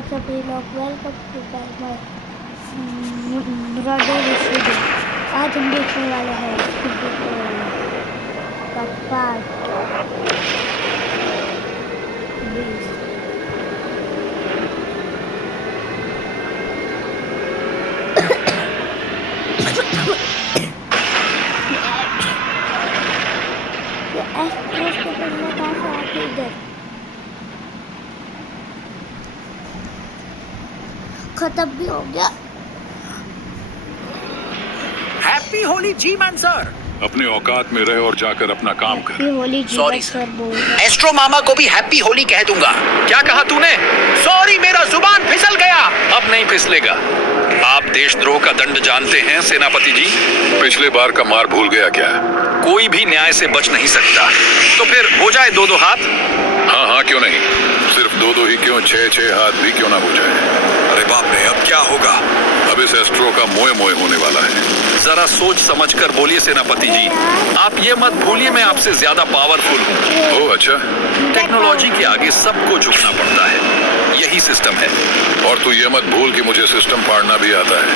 आप सभी लोग welcome to my broader video. आज हम देखने वाले हैं का पार्ट 20। एक्सप्रेस के पहले का साथ इधर खत्म भी हो गया। हैप्पी होली जी मैन सर। अपने औकात में रहे और जाकर अपना काम कर। होली सॉरी सर बोल रहा है। एस्ट्रो मामा को भी हैप्पी होली कह दूंगा। क्या कहा तूने? सॉरी, मेरा जुबान फिसल गया। अब नहीं फिसलेगा। आप देशद्रोह का दंड जानते हैं सेनापति जी? पिछले बार का मार भूल गया क्या? कोई भी न्याय से बच नहीं सकता। तो फिर हो जाए दो दो हाथ। हाँ हाँ क्यों नहीं, सिर्फ दो ही क्यों, 6 हाथ भी क्यों ना हो जाए। अरे बाप रे, अब क्या होगा? अब इस एस्ट्रो का मोए मोए होने वाला है। जरा सोच समझ कर बोलिए सेनापति जी। आप ये मत भूलिए मैं आपसे ज्यादा पावरफुल हूँ। ओह अच्छा, टेक्नोलॉजी के आगे सबको झुकना पड़ता है, यही सिस्टम है। और तू ये मत भूल कि मुझे सिस्टम फाड़ना भी आता है।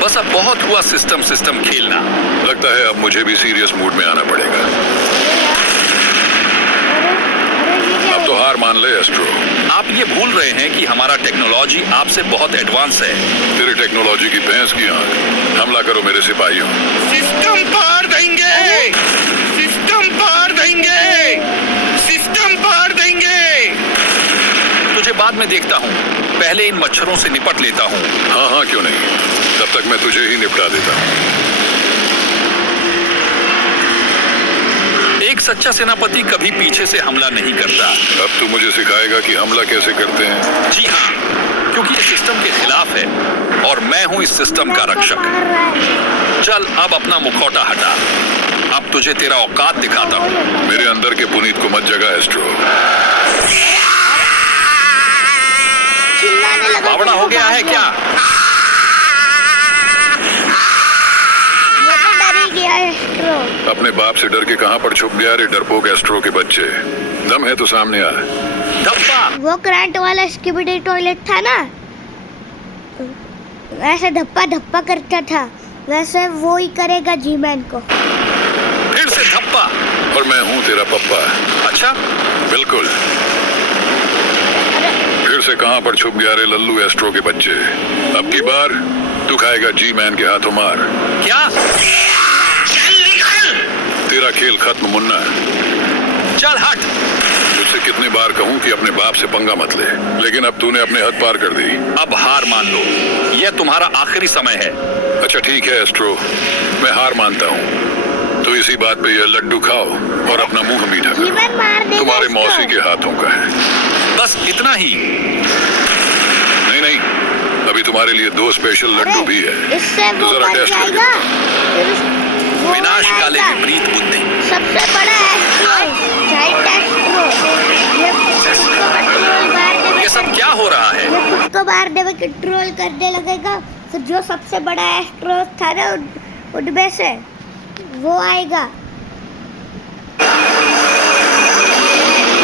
बस अब बहुत हुआ सिस्टम सिस्टम खेलना। लगता है अब मुझे भी सीरियस मूड में आना पड़ेगा। अब तो हार मान ले एस्ट्रो। आप ये भूल रहे हैं कि हमारा टेक्नोलॉजी आपसे बहुत एडवांस है। तेरी टेक्नोलॉजी की भैंस की आंख। हमला करो मेरे सिपाहियों। सिस्टम पार देंगे, सिस्टम पार देंगे, सिस्टम पार देंगे। तुझे बाद में देखता हूँ, पहले इन मच्छरों से निपट लेता हूँ। हाँ हाँ क्यों नहीं, तब तक मैं तुझे ही निपटा देता हूँ। एक सच्चा सेनापति कभी पीछे से हमला नहीं करता। अब तू मुझे सिखाएगा कि हमला कैसे करते हैं। जी हाँ, क्योंकि ये सिस्टम के खिलाफ है और मैं हूँ इस सिस्टम का रक्षक। चल अब अपना मुखौटा हटा, अब तुझे तेरा औकात दिखाता हूँ। मेरे अंदर के पुनीत को मत जगा एस्ट्रो। बावड़ा हो गया है क्या? अपने बाप से डर के कहां पर छुप गया रे डरपोक एस्ट्रो के बच्चे। दम है तो सामने आ। धप्पा। वो करंट वाला स्किबिडी टॉयलेट था ना, वैसे धप्पा धप्पा करता था, वैसे वो ही करेगा जी मैन को। फिर से धप्पा। और मैं हूँ तेरा पप्पा। अच्छा, बिल्कुल। फिर से कहां पर छुप गया रे लल्लू एस्ट्रो के बच्चे। अब की बार तू खाएगा जी मैन के हाथों मार। क्या? तेरा खेल खत्म मुन्ना। चल हट। तुझसे कितनी बार कहूं कि अपने बाप से पंगा मत ले, लेकिन अब तूने अपने हद पार कर दी। अब हार मान लो, यह तुम्हारा आखिरी समय है। अच्छा ठीक है एस्ट्रो, मैं हार मानता हूँ। तो इसी बात पे यह लड्डू खाओ और अपना मुंह मीठा करो। तुम्हारे मौसी के हाथों का है। बस इतना ही? नहीं नहीं, अभी तुम्हारे लिए 2 स्पेशल लड्डू भी है। इससे तो जरा टेस्ट करके विनाश काले विपरीत बुद्धि। सबसे बड़ा ये सब क्या हो रहा है? ये खुद को बाहर देवे कंट्रोल करने लगेगा, तो जो सबसे बड़ा एस्ट्रो था ना उनमें से वो आएगा।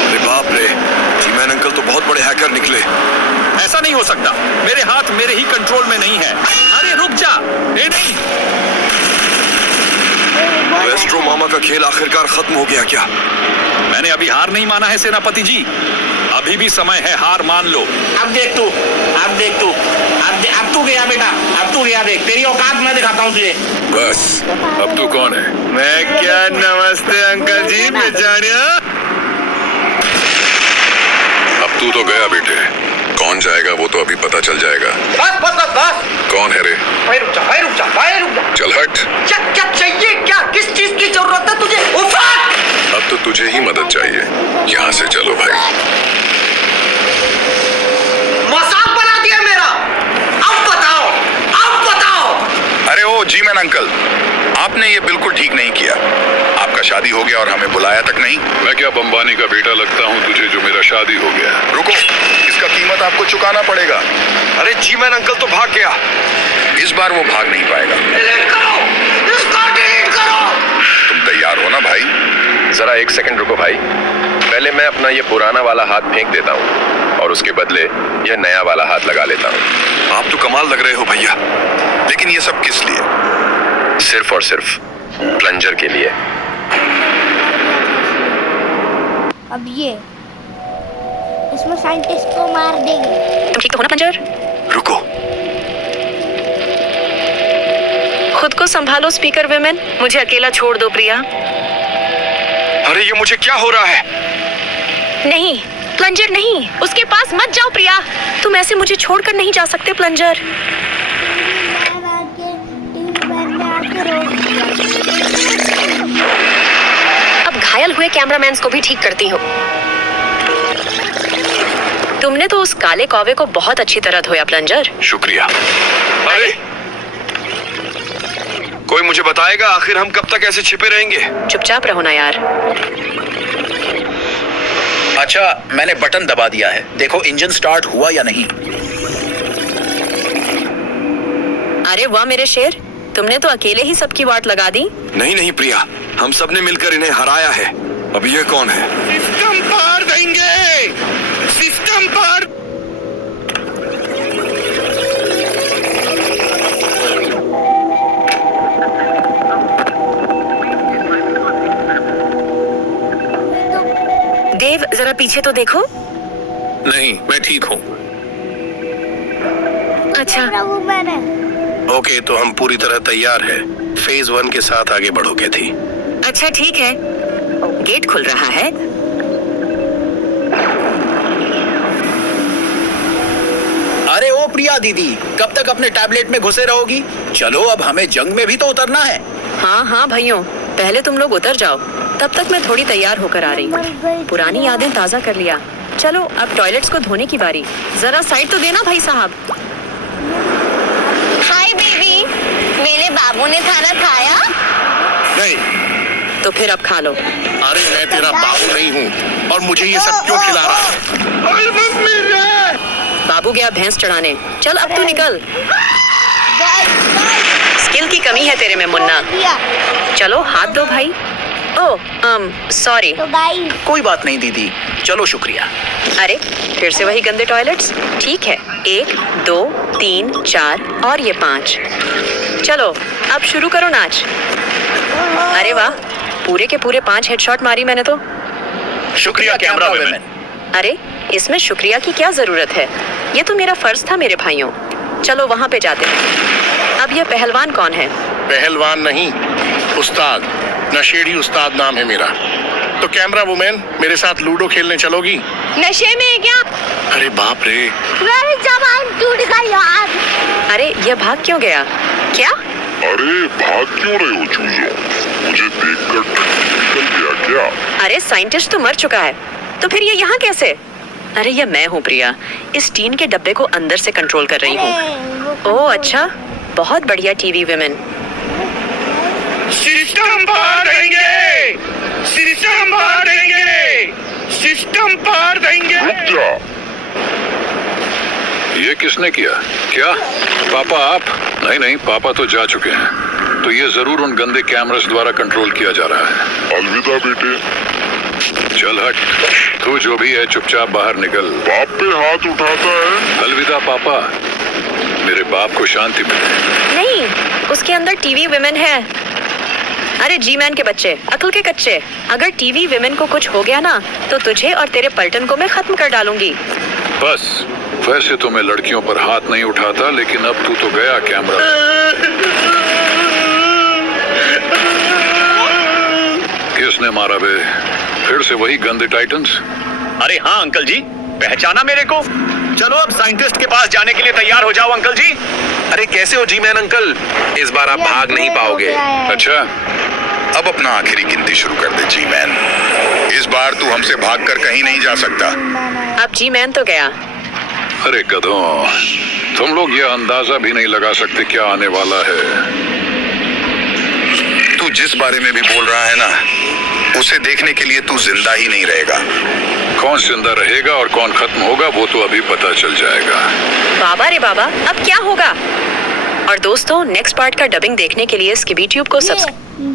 अरे बाप रे, जी-मैन अंकल तो बहुत बड़े हैकर निकले। ऐसा नहीं हो सकता, मेरे हाथ मेरे ही कंट्रोल में नहीं है। अरे रुक जा। ए नहीं, एस्ट्रो मामा का खेल आखिरकार खत्म हो गया क्या? मैंने अभी हार नहीं माना है सेनापति जी, अभी भी समय है, हार मान लो। अब देख तू, अब देख तू, अब तू गया बेटा, अब तू गया। देख तेरी औकात मैं दिखाता हूँ तुझे। बस, अब तू कौन है? मैं क्या? नमस्ते अंकल जी, पहचानिया? अब तू तो गया बेटे, कौन जाएगा वो तो अभी पता चल जाएगा। बस बस बस बस। कौन है रे? भाई रुक जा, भाई रुक जा, भाई रुक जा। चल हट। क्या क्या चाहिए? क्या किस चीज की जरूरत है तुझे? उफाट! अब तो तुझे ही मदद चाहिए, यहाँ से चलो भाई। मजाक बना दिया मेरा। अब बताओ, अब बताओ। अरे ओ जी मैन अंकल, आपने ये बिल्कुल ठीक नहीं किया। आपका शादी हो गया और हमें बुलाया तक नहीं। मैं क्या बम्बानी का बेटा लगता हूँ तुझे जो मेरा शादी हो गया? रुको, इसका कीमत आपको चुकाना पड़ेगा। अरे जी मैन अंकल तो भाग गया। इस बार वो भाग नहीं पाएगा। डिलीट करो, इसको डिलीट करो। तुम तैयार हो ना भाई? जरा एक सेकंड रुको भाई, पहले मैं अपना ये पुराना वाला हाथ फेंक देता हूँ और उसके बदले ये नया वाला हाथ लगा लेता हूँ। आप तो कमाल लग रहे हो भैया, लेकिन ये सब किस लिए? सिर्फ और सिर्फ प्लंजर के लिए। अब ये इसमें साइंटिस्ट को मार देंगे। तुम ठीक तो हो ना प्लंजर? रुको, खुद को संभालो स्पीकर विमेन, मुझे अकेला छोड़ दो प्रिया। अरे ये मुझे क्या हो रहा है? नहीं प्लंजर नहीं, उसके पास मत जाओ प्रिया, तुम ऐसे मुझे छोड़कर नहीं जा सकते प्लंजर। अब घायल हुए कैमरामैन को भी ठीक करती हो। तुमने तो उस काले कौवे को बहुत अच्छी तरह धोया प्लंजर। शुक्रिया। अरे कोई मुझे बताएगा आखिर हम कब तक ऐसे छिपे रहेंगे? चुपचाप रहो ना यार। अच्छा, मैंने बटन दबा दिया है, देखो इंजन स्टार्ट हुआ या नहीं। अरे वाह मेरे शेर, तुमने तो अकेले ही सबकी वाट लगा दी। नहीं नहीं प्रिया, हम सबने मिलकर इन्हें हराया है। अब ये कौन है? सिस्टम पार देंगे, सिस्टम पार। देव जरा पीछे तो देखो। नहीं, मैं ठीक हूँ। अच्छा प्रभु मैंने ओके, तो हम पूरी तरह तैयार हैं। फेज 1 के साथ आगे बढ़ोगे थी। अच्छा ठीक है, गेट खुल रहा है। अरे ओ प्रिया दीदी, कब तक अपने टैबलेट में घुसे रहोगी? चलो अब हमें जंग में भी तो उतरना है। हाँ हाँ भाइयों, पहले तुम लोग उतर जाओ, तब तक मैं थोड़ी तैयार होकर आ रही हूँ। पुरानी यादें ताजा कर लिया। चलो अब टॉयलेट्स को धोने की बारी। जरा साइड तो देना भाई साहब। हाय बेबी, मेरे बाबू ने खाना खाया? नहीं। तो फिर अब खा लो। अरे मैं तेरा बाबू नहीं हूँ, और मुझे ये सब क्यों खिला रहा है? बाबू गया भैंस चढ़ाने। चल अब तू निकल। स्किल की कमी है तेरे में मुन्ना। चलो हाथ दो भाई। सॉरी। तो गाइस कोई बात नहीं दीदी, चलो शुक्रिया। अरे फिर से वही गंदे टॉयलेट्स। ठीक है, 1 2 3 4 और ये 5। चलो अब शुरू करो नाच। अरे वाह, पूरे के पूरे 5 हेडशॉट मारी मैंने तो। शुक्रिया कैमरा वुमेन। अरे इसमें शुक्रिया की क्या जरूरत है, ये तो मेरा फर्ज था मेरे भाइयों। चलो वहां पे जाते हैं। अब ये पहलवान कौन है? पहलवान नहीं, उस्ताद। नशेड़ी उस्ताद नाम है मेरा। तो कैमरा वुमेन, मेरे साथ लूडो खेलने चलोगी? नशे में है क्या? अरे बाप रे, मेरी जबान टूट गई यार। अरे ये भाग क्यों गया? क्या? अरे भाग क्यों रहे हो चूजों? मुझे देखकर निकल गया क्या? अरे साइंटिस्ट तो मर चुका है, तो फिर ये यहाँ कैसे? अरे ये मैं हूँ प्रिया, इस टीन के डब्बे को अंदर से कंट्रोल कर रही हूँ। ओह अच्छा, बहुत बढ़िया टीवी विमेन। सिस्टम पार देंगे, सिस्टम पार देंगे, सिस्टम पार देंगे। रुक जा। ये किसने किया? क्या पापा आप? नहीं नहीं, पापा तो जा चुके हैं। तो ये जरूर उन गंदे कैमरास द्वारा कंट्रोल किया जा रहा है। अलविदा बेटे। चल हट, तू जो भी है चुपचाप बाहर निकल। बाप पे हाथ उठाता है। अलविदा पापा, मेरे बाप को शांति मिले। नहीं, उसके अंदर टीवी विमेन है। अरे जी मैन के बच्चे, अकल के कच्चे, अगर टीवी विमेन को कुछ हो गया ना, तो तुझे और तेरे पलटन को मैं खत्म कर डालूंगी। बस, वैसे तो मैं लड़कियों पर हाथ नहीं उठाता, लेकिन अब तू तो गया कैमरा। किसने मारा बे? फिर से वही गंदे टाइटन्स? अरे हाँ अंकल जी, पहचाना मेरे को? चलो अब साइंटिस्ट के पास जाने के लिए तैयार हो जाओ अंकल जी। अरे कैसे हो जी मैन अंकल? इस बार आप भाग नहीं पाओगे। अच्छा, अब अपना आखिरी गिनती शुरू कर दे जी मैन। इस बार तू हमसे भागकर कहीं नहीं जा सकता। अब जी मैन तो गया। अरे गधों, तुम लोग ये अंदाजा भी नहीं लगा सकते क्या आने वाला है। तू जिस बारे में भी बोल रहा है ना, उसे देखने के लिए तू जिंदा ही नहीं रहेगा। कौन जिंदा रहेगा और कौन खत्म होगा वो तो अभी पता चल जाएगा। बाबा रे बाबा, अब क्या होगा? और दोस्तों, नेक्स्ट पार्ट का डबिंग देखने के लिए स्किबी ट्यूब को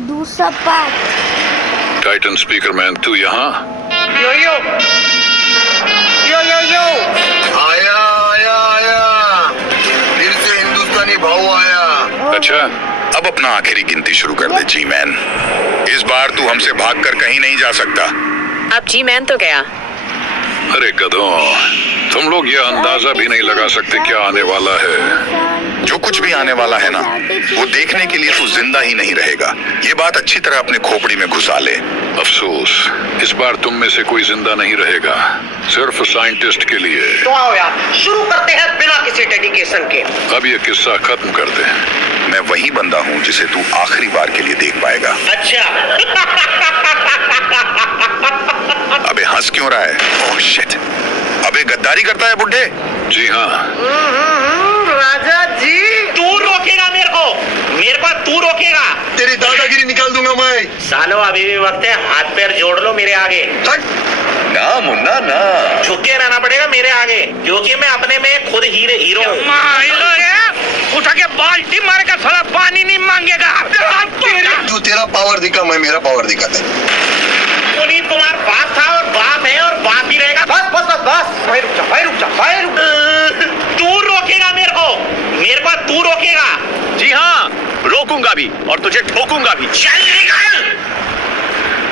दूसरा पार्ट टाइटन स्पीकरमैन, तू यहाँ? यो यो यो यो यो आया आया आया, फिर से हिंदुस्तानी भाऊ आया। अच्छा, अब अपना आखिरी गिनती शुरू कर दे जी मैन। इस बार तू हमसे भागकर कहीं नहीं जा सकता। अब जी मैन तो गया। अरे गधों, तुम लोग ये अंदाजा भी नहीं लगा सकते क्या आने वाला है। जो कुछ भी आने वाला है ना, वो देखने के लिए तू जिंदा ही नहीं रहेगा। ये बात अच्छी तरह अपने खोपड़ी में घुसा ले। अफसोस, इस बार तुम में से कोई जिंदा नहीं रहेगा, सिर्फ साइंटिस्ट के लिए। तो आओ यार, शुरू करते हैं बिना किसी डेडिकेशन के। अब ये किस्सा खत्म कर दे। मैं वही बंदा हूँ जिसे तू आखिरी बार के लिए देख पाएगा। अच्छा अबे हंस क्यों रहा है? ओह शिट, अबे गद्दारी करता है बुड्ढे? जी हाँ। राजा जी, तू रोकेगा मेरे को तू रोकेगा। तेरी दादागिरी निकाल दूंगा मैं। सालो अभी भी वक्त है, हाथ पैर जोड़ लो मेरे आगे। ना मुन्ना ना, झुक के रहना पड़ेगा मेरे आगे, क्योंकि मैं अपने में खुद हीरो हूँ। उठा के बाल्टी मारेगा, थोड़ा पानी नहीं मांगेगा। तू तेरा पावर दिखा, मैं मेरा पावर दिखाता। तुम्हारा बाप था और बाप है और बाप ही रहेगा। बस बस बस बस, रुक जा। तू रोकेगा मेरे को तू रोकेगा। जी हाँ, रोकूंगा भी और तुझे ठोकूंगा भी। चल निकल।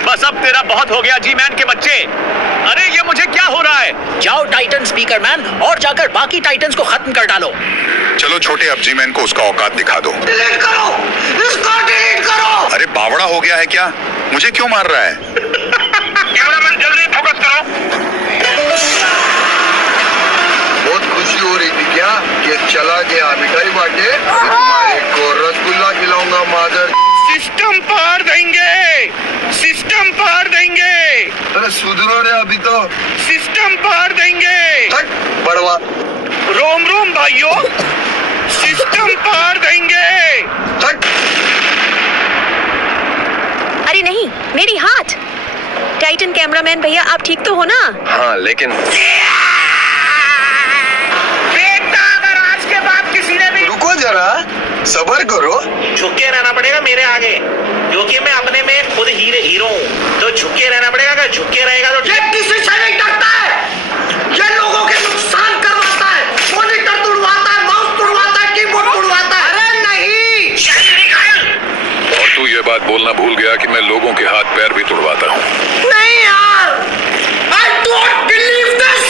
बस अब तेरा बहुत हो गया जी मैन के बच्चे। अरे ये मुझे क्या हो रहा है? जाओ टाइटन स्पीकरमैन और जाकर बाकी टाइटन्स को खत्म कर डालो। चलो छोटे, अब जी मैन को उसका औकात दिखा दो। डिलीट करो इसको, डिलीट करो। अरे बावड़ा हो गया है क्या? मुझे क्यों मार रहा है? कैमरामैन जल्दी फोकस करो। बहुत खुशी हो रही थी क्या कि चला गया? मिठाई बांटे, तुम्हारे को रसगुल्ला खिलाऊंगा मादर। सिस्टम पार देंगे, सिस्टम पार देंगे। अरे सुधरो रे, अभी तो सिस्टम पार देंगे। बड़वा रोम रोम भाइयों, सिस्टम पार देंगे। अरे नहीं, मेरी हाथ। टाइटन कैमरामैन भैया, आप ठीक तो हो ना? हाँ, लेकिन बेटा, अगर आज के बाद किसी ने भी रुको जरा, सब्र करो। झुक के रहना पड़ेगा मेरे आगे, क्योंकि मैं अपने में खुद हीरो हूँ। तो झुक के रहना पड़ेगा, अगर झुक के रहेगा तो। ये किसी से नहीं डरता है, ये लोगों के नुकसान करवाता है, मॉनिटर तुड़वाता है, माउस तुड़वाता है, कीबोर्ड तुड़वाता है। अरे नहीं, चल निकल। और तू ये बात बोलना भूल गया कि मैं लोगों के हाथ पैर भी तुड़वाता हूँ। नहीं यार, I don't believe this।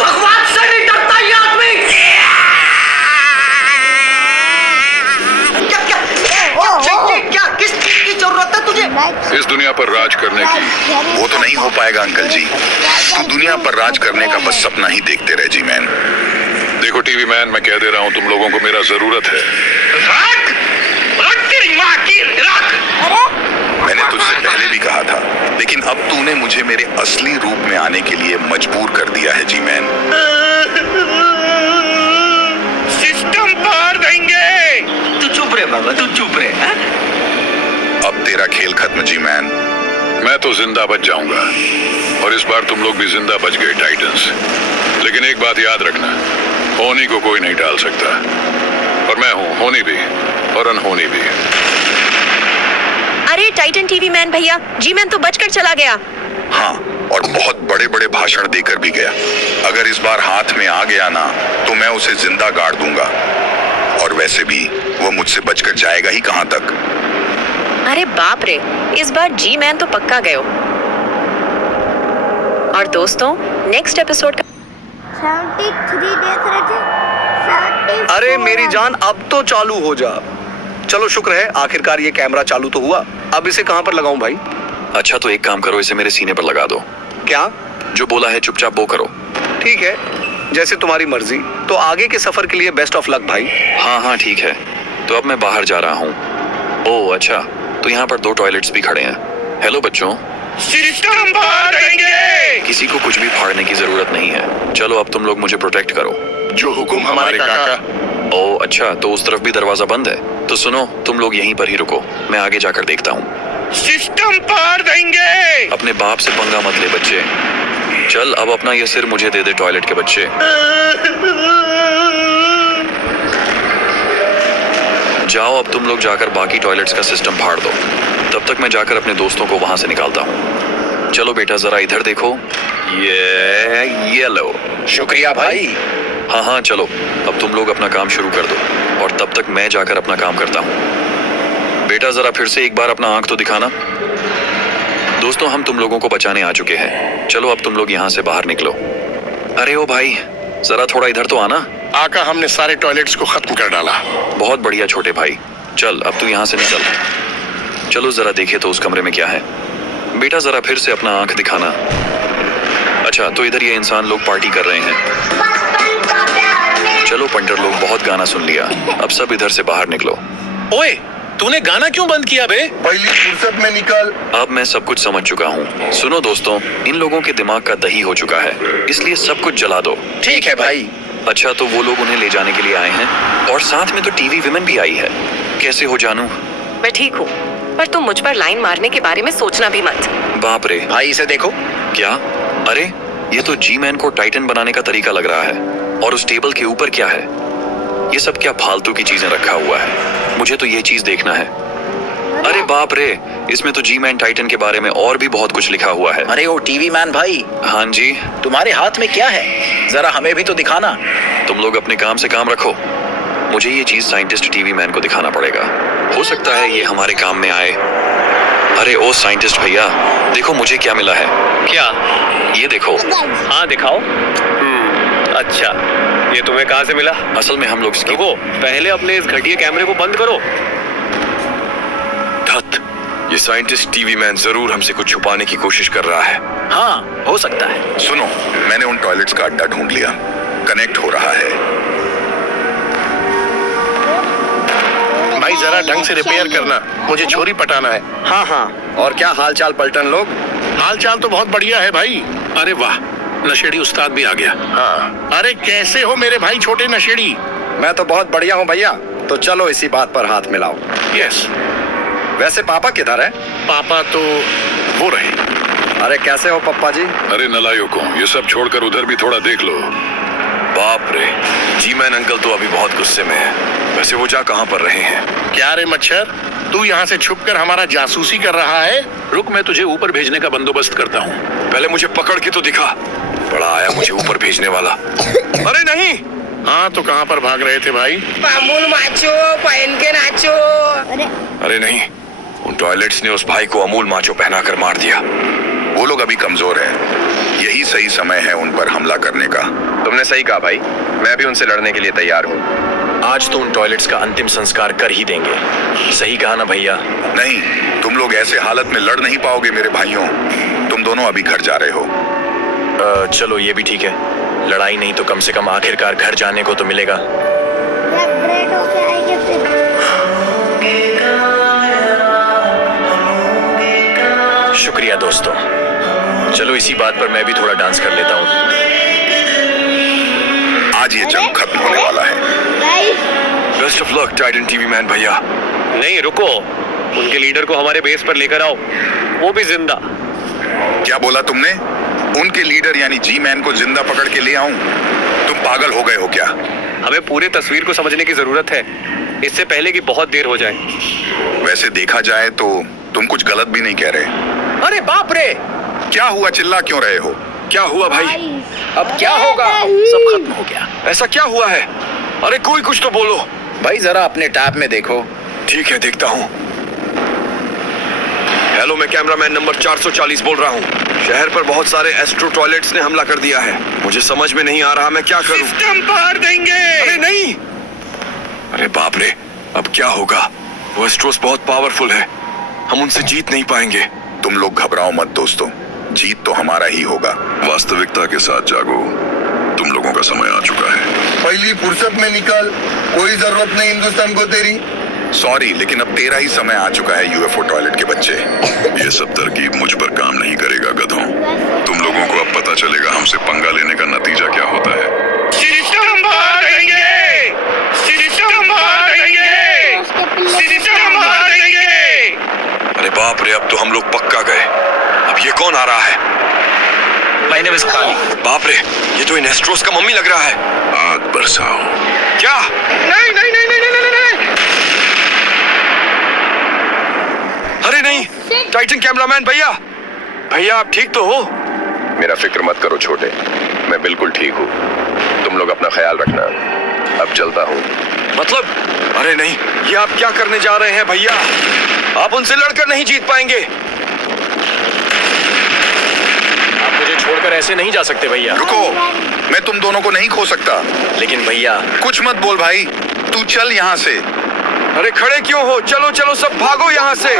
भगवान से नहीं डरता ये आदमी। क्या किस चीज की जरूरत है तुझे? इस दुनिया पर राज करने की। वो तो नहीं हो पाएगा अंकल जी। तू दुनिया पर राज करने का बस सपना ही देखते रह जी मैन। देखो टीवी मैन, मैं कह दे रहा हूँ, तुम लोगों को मेरा जरूरत है। रख तेरी माँ की रख। मैंने तुझसे पहले भी कहा था, लेकिन अब तूने मुझे मेरे असली रूप में आने के लिए मजबूर कर दिया है जी मैन। सिस्टम पार देंगे। तू चुप रहे बाबा, तू चुप रहे। अब तेरा खेल खत्म जी मैन। मैं तो जिंदा बच जाऊंगा और इस बार तुम लोग भी जिंदा बच गए टाइटन्स। लेकिन एक बात याद रखना, होनी को कोई नहीं टाल सकता, और मैं हूँ होनी भी और अनहोनी भी। अरे टाइटन टीवी मैन भैया, जी मैन तो बचकर चला गया। हाँ, और बहुत बड़े बड़े भाषण देकर भी गया। अगर इस बार हाथ में आ गया ना, तो मैं उसे जिंदा गाड़ दूंगा। और वैसे भी वो मुझसे बचकर जाएगा ही कहाँ तक। अरे बाप रे, इस बार जी मैन तो पक्का गयो। और दोस्तों, नेक्स्ट एपिसोड का 73 देख रहे थे। 74 अरे मेरी जान, अब तो चालू हो जा। चलो शुक्र है, आखिरकार ये कैमरा चालू तो हुआ। अब इसे कहाँ पर लगाऊं भाई? अच्छा तो एक काम करो, इसे मेरे सीने पर लगा दो। क्या? जो बोला है चुपचाप वो करो। ठीक है, जैसे तुम्हारी मर्जी। तो आगे के सफर के लिए बेस्ट ऑफ लक भाई। हाँ हाँ ठीक है। तो अब मैं बाहर जा रहा हूँ। ओह अच्छा, तो यहाँ पर 2 टॉयलेट्स भी खड़े हैं। हेलो बच्चों। सिस्टम पार देंगे। किसी को कुछ भी फाड़ने की जरूरत नहीं है। चलो अब तुम लोग मुझे प्रोटेक्ट करो। जो हुक्म हमारे काका। ओह अच्छा, तो उस तरफ भी दरवाजा बंद है। तो सुनो, तुम लोग यहीं पर ही रुको, मैं आगे जाकर देखता हूँ। सिस्टम पार देंगे। अपने बाप से पंगा मत ले बच्चे। चल अब अपना ये सिर मुझे दे दे टॉयलेट के बच्चे। जाओ अब तुम लोग जाकर बाकी टॉयलेट्स का सिस्टम फाड़ दो। तब तक मैं जाकर अपने दोस्तों को वहां से निकालता हूँ। चलो बेटा जरा इधर देखो। ये लो। शुक्रिया भाई। हाँ हाँ चलो अब तुम लोग अपना काम शुरू कर दो और तब तक मैं जाकर अपना काम करता हूँ। बेटा जरा फिर से एक बार अपना आंख तो दिखाना। दोस्तों हम तुम लोगों को बचाने आ चुके हैं। चलो अब तुम लोग यहाँ से बाहर निकलो। अरे ओ भाई जरा थोड़ा इधर तो आना। आका हमने सारे टॉयलेट्स को खत्म कर डाला। बहुत बढ़िया छोटे भाई, चल अब तू यहाँ से निकल। चलो जरा देखे तो उस कमरे में क्या है। बेटा जरा फिर से अपना आंख दिखाना। अच्छा तो इधर ये इंसान लोग पार्टी कर रहे हैं। चलो पंटर लोग बहुत गाना सुन लिया, अब सब इधर से बाहर निकलो। ओए तूने गाना क्यों बंद किया बे? पहली फुर्सत में निकल। अब मैं सब कुछ समझ चुका हूँ। सुनो दोस्तों, इन लोगों के दिमाग का दही हो चुका है, इसलिए सब कुछ जला दो। ठीक है भाई। अच्छा तो वो लोग उन्हें ले जाने के लिए आए हैं और साथ में तो टीवी विमेन भी आई है। कैसे हो जानू? मैं ठीक हूँ, पर तुम मुझ पर लाइन मारने के बारे में सोचना भी मत। बाप रे भाई इसे देखो। क्या? अरे ये तो जी मैन को टाइटन बनाने का तरीका लग रहा है। और उस टेबल के ऊपर क्या है? ये सब क्या फालतू की चीजें रखा हुआ है? मुझे तो ये चीज देखना है। अरे बाप रे, इसमें तो जी मैन टाइटन के बारे में और भी बहुत कुछ लिखा हुआ है। अरे ओ टीवी मैन भाई। हाँ जी। तुम्हारे हाथ में क्या है? जरा हमें भी तो दिखाना। तुम लोग अपने काम से काम रखो। मुझे ये चीज साइंटिस्ट टीवी मैन को दिखाना पड़ेगा। हो सकता है ये हमारे काम में आए। अरे ओ साइंटिस्ट भैया, देखो मुझे क्या मिला है। क्या? ये देखो। हाँ दिखाओ। अच्छा ये तुम्हें कहाँ से मिला? असल में हम लोग रुको, पहले अपने इस घटिया कैमरे को बंद करो। ये साइंटिस्ट टीवी मैन जरूर हमसे कुछ छुपाने की कोशिश कर रहा है। हाँ हो सकता है। सुनो, मैंने उन टॉयलेट्स का अड्डा ढूंढ लिया। कनेक्ट हो रहा है। भाई जरा ढंग से रिपेयर करना, मुझे छोरी पटाना है। हाँ हाँ। और क्या हाल चाल पलटन लोग? हाल चाल तो बहुत बढ़िया है भाई। अरे वाह, नशेड़ी उस्ताद भी आ गया। हाँ। अरे कैसे हो मेरे भाई छोटे नशेड़ी? मैं तो बहुत बढ़िया हूँ भैया। तो चलो इसी बात पर हाथ मिलाओ। यस। वैसे पापा किधर है? पापा तो वो रहे। अरे कैसे हो पप्पा जी? अरे नलायकों, ये सब छोड़कर उधर भी थोड़ा देख लो। बाप रे, जी मैन अंकल तो अभी बहुत गुस्से में है। वैसे वो जा कहाँ पर रहे हैं? क्या रे मच्छर, तू यहाँ से छुपकर हमारा जासूसी कर रहा है? रुक, मैं तुझे ऊपर भेजने का बंदोबस्त करता हूँ। पहले मुझे पकड़ के तो दिखा। बड़ा आया मुझे ऊपर भेजने वाला। अरे नहीं। हाँ तो कहाँ पर भाग रहे थे भाई? अमूल माचो पहन के नाचो। अरे नहीं, उन टॉयलेट्स ने उस भाई को अमूल माचो पहनाकर मार दिया। वो लोग अभी कमजोर हैं। यही सही समय है उन पर हमला करने का। तुमने सही कहा भाई, मैं भी उनसे लड़ने के लिए तैयार हूँ। आज तो उन टॉयलेट्स का अंतिम संस्कार कर ही देंगे। सही कहा ना भैया? नहीं, तुम लोग ऐसे हालत में लड़ नहीं पाओगे मेरे भाइयों। तुम दोनों अभी घर जा रहे हो। चलो ये भी ठीक है। लड़ाई नहीं तो कम से कम आखिरकार घर जाने को तो मिलेगा। अपग्रेड होके आएंगे फिर। शुक्रिया दोस्तों। चलो इसी बात पर मैं भी थोड़ा डांस कर लेता हूँ। आज ये जंग खत्म होने वाला है। Best of luck Titan TV man भैया। नहीं रुको, उनके लीडर को हमारे बेस पर लेकर आओ, वो भी जिंदा। क्या बोला तुमने? उनके लीडर यानी जी मैन को जिंदा पकड़ के ले आऊं? तुम पागल हो गए हो क्या? हमें पूरे तस्वीर को समझने की जरूरत है, इससे पहले कि बहुत देर हो जाए। वैसे देखा जाए तो तुम कुछ गलत भी नहीं कह रहे। अरे बाप रे, क्या हुआ? चिल्ला क्यों रहे हो? क्या हुआ भाई? अब क्या होगा? सब खत्म हो गया। ऐसा क्या हुआ है? अरे कोई कुछ तो बोलो। भाई जरा अपने टैब में देखो। ठीक है देखता हूँ। हेलो, मैं कैमरामैन नंबर 440 बोल रहा हूँ। शहर पर बहुत सारे एस्ट्रो टॉयलेट्स ने हमला कर दिया है। मुझे समझ में नहीं आ रहा मैं क्या करूँ। सिस्टम पार देंगे। अरे नहीं। अरे बाप रे, अब क्या होगा? वो एस्ट्रोस बहुत पावरफुल है, हम उनसे जीत नहीं पाएंगे। तुम लोग घबराओ मत दोस्तों, जीत तो हमारा ही होगा। वास्तविकता के साथ जागो, तुम लोगों का समय आ चुका है। पहली फुर्सत में निकल, कोई जरूरत नहीं हिंदुस्तान को तेरी। सॉरी, लेकिन अब तेरा ही समय आ चुका है यूएफओ टॉयलेट के बच्चे। ये सब तरकीब मुझ पर काम नहीं करेगा गधों। तुम लोगों को अब पता चलेगा हमसे पंगा लेने का नतीजा क्या होता है। सिस्टम पार देंगे। सिस्टम पार देंगे। सिस्टम पार देंगे। अरे बाप रे, अब तो हम लोग पक्का गए। अब ये कौन आ रहा है? मैंने बस खाली। बाप रे, ये तो इन एस्ट्रोस का मम्मी लग रहा है। आग बरसाओ। क्या? नहीं नहीं नहीं नहीं नहीं नहीं, नहीं। टाइटन कैमरामैन भैया, भैया आप ठीक तो हो? मेरा फिक्र मत करो छोटे, मैं बिल्कुल ठीक हूँ। तुम लोग अपना ख्याल रखना, अब चलता हूँ। मतलब? अरे नहीं, ये आप क्या करने जा रहे हैं भैया? आप उनसे लड़कर नहीं जीत पाएंगे। आप मुझे छोड़कर ऐसे नहीं जा सकते भैया। रुको, मैं तुम दोनों को नहीं खो सकता। लेकिन भैया। कुछ मत बोल भाई, तू चल यहाँ से। अरे खड़े क्यों हो? चलो चलो सब भागो यहाँ से।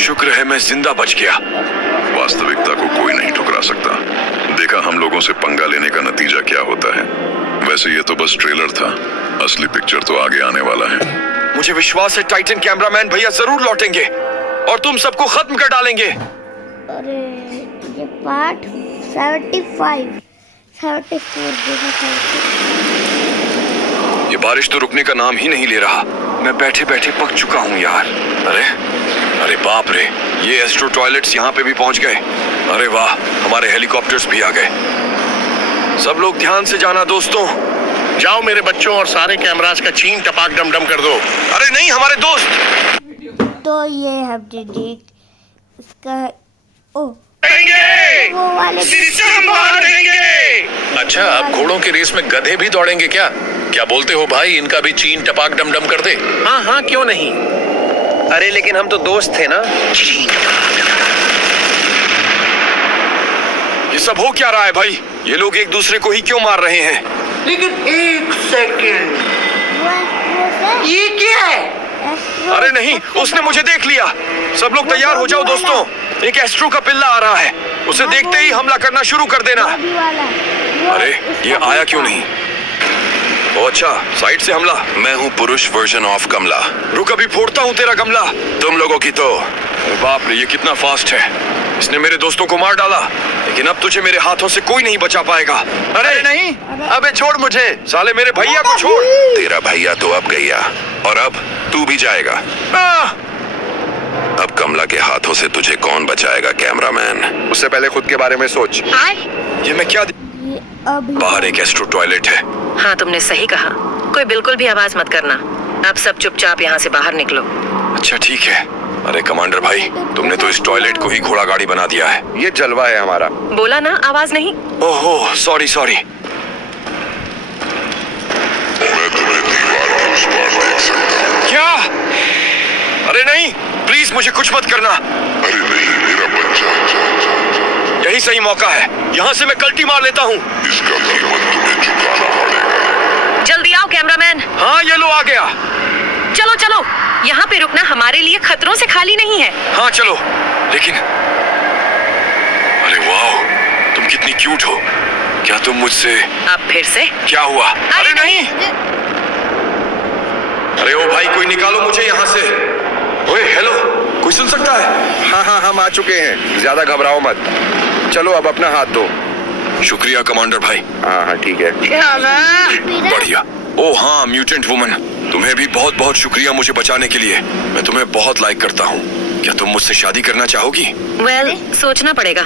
शुक्र है मैं जिंदा बच गया। वास्तविकता को कोई नहीं ठुकरा सकता। देखा हम लोगों से पंगा लेने का नतीजा क्या होता है। वैसे ये तो बस ट्रेलर था, असली पिक्चर तो आगे आने वाला है। मुझे विश्वास है टाइटन कैमरामैन भैया जरूर लौटेंगे और तुम सबको खत्म कर डालेंगे। अरे ये पार्ट 75 74 ये बारिश तो रुकने का नाम ही नहीं ले रहा। मैं बैठे बैठे पक चुका हूँ यार। अरे अरे बाप रे, ये एस्ट्रो टॉयलेट्स यहाँ पे भी पहुंच गए। अरे वाह, हमारे हेलीकॉप्टर्स भी आ गए। सब लोग ध्यान से जाना दोस्तों। जाओ मेरे बच्चों और सारे कैमरास का चीन टपाक डम डम कर दो। अरे नहीं हमारे दोस्त। तो ये हमने देख इसका ओ देंगे, वो वाले सिस्टम पार देंगे। अच्छा, अब घोड़ों की रेस में गधे भी दौड़ेंगे क्या? क्या बोलते हो भाई, इनका भी चीन टपाक डम डम कर दे? हाँ हाँ, क्यों नहीं। अरे लेकिन हम तो दोस्त थे ना। ये सब हो क्या रहा है भाई? ये लोग एक दूसरे को ही क्यों मार रहे हैं? लेकिन एक सेकंड, वो एस्ट्रो से ये क्या है? एस्ट्रो अरे नहीं, उसने मुझे देख लिया। सब लोग तैयार हो जाओ दोस्तों, एक एस्ट्रो का पिल्ला आ रहा है। उसे देखते ही हमला करना शुरू कर देना। बॉडी वाला वो अरे ये उसका आया बेटा। क्यों नहीं? ओ अच्छा, साइड से हमला। मैं हूँ पुरुष वर्जन ऑफ कमला। रुक अभी फोड़ता हूँ तेरा गमला। तुम लोगों की तो अरे बाप रे, ये कितना फास्ट है। इसने मेरे दोस्तों को मार डाला, लेकिन अब तुझे मेरे हाथों से कोई नहीं बचा पाएगा। अरे नहीं, अबे छोड़ मुझे, साले मेरे भैया को छोड़। तेरा भैया तो अब गया और अब तू भी जाएगा। अब कमला के हाथों से तुझे कौन बचाएगा कैमरामैन? उससे पहले खुद के बारे में सोच। ये मैं क्या? ये अभी बाहर एक एस्ट्रो टॉयलेट है। हाँ तुमने सही कहा, कोई बिल्कुल भी आवाज मत करना। अब सब चुपचाप यहाँ से बाहर निकलो। अच्छा ठीक है। अरे कमांडर भाई, तुमने तो इस टॉयलेट को ही घोड़ा गाड़ी बना दिया है। ये जलवा है हमारा। बोला ना आवाज नहीं। ओहो सॉरी सॉरी। मैं तुम्हें दीवार के उस पार देख सकता हूँ। क्या? अरे नहीं, प्लीज मुझे कुछ मत करना। अरे नहीं मेरा बच्चा, यही सही मौका है, यहाँ से मैं कल्टी मार लेता हूँ। इसका कीमत तुम्हें चुकाना पड़ेगा। जल्दी आओ कैमरामैन। हाँ ये लो आ गया। चलो चलो, यहाँ पे रुकना हमारे लिए खतरों से खाली नहीं है। हाँ चलो, लेकिन अरे वाह, तुम कितनी क्यूट हो। क्या तुम मुझसे? अब फिर से? क्या हुआ? अरे नहीं। अरे ओ भाई, कोई निकालो मुझे यहाँ से। ओए हेलो, कोई सुन सकता है? हाँ हाँ, हम आ चुके हैं, ज्यादा घबराओ मत। चलो अब अपना हाथ दो। शुक्रिया कमांडर भाई। हाँ हाँ ठीक है। बढ़िया। ओ हाँ म्यूटेंट वुमन, तुम्हें भी बहुत बहुत शुक्रिया मुझे बचाने के लिए। मैं तुम्हें बहुत लाइक करता हूँ। क्या तुम मुझसे शादी करना चाहोगी? वेल, सोचना पड़ेगा।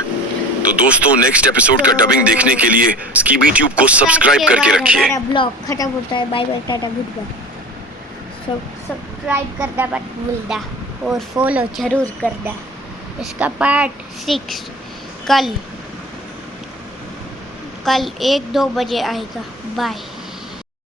तो दोस्तों, नेक्स्ट एपिसोड का डबिंग देखने के लिए स्कीबी ट्यूब को सब्सक्राइब करके रखिए। हमारा ब्लॉग खत्म होता है। Bye bye, tata, goodbye. Subscribe करना मत भूलना और फॉलो जरूर करना। इसका पार्ट 6 कल 1-2 बजे आएगा। बाय।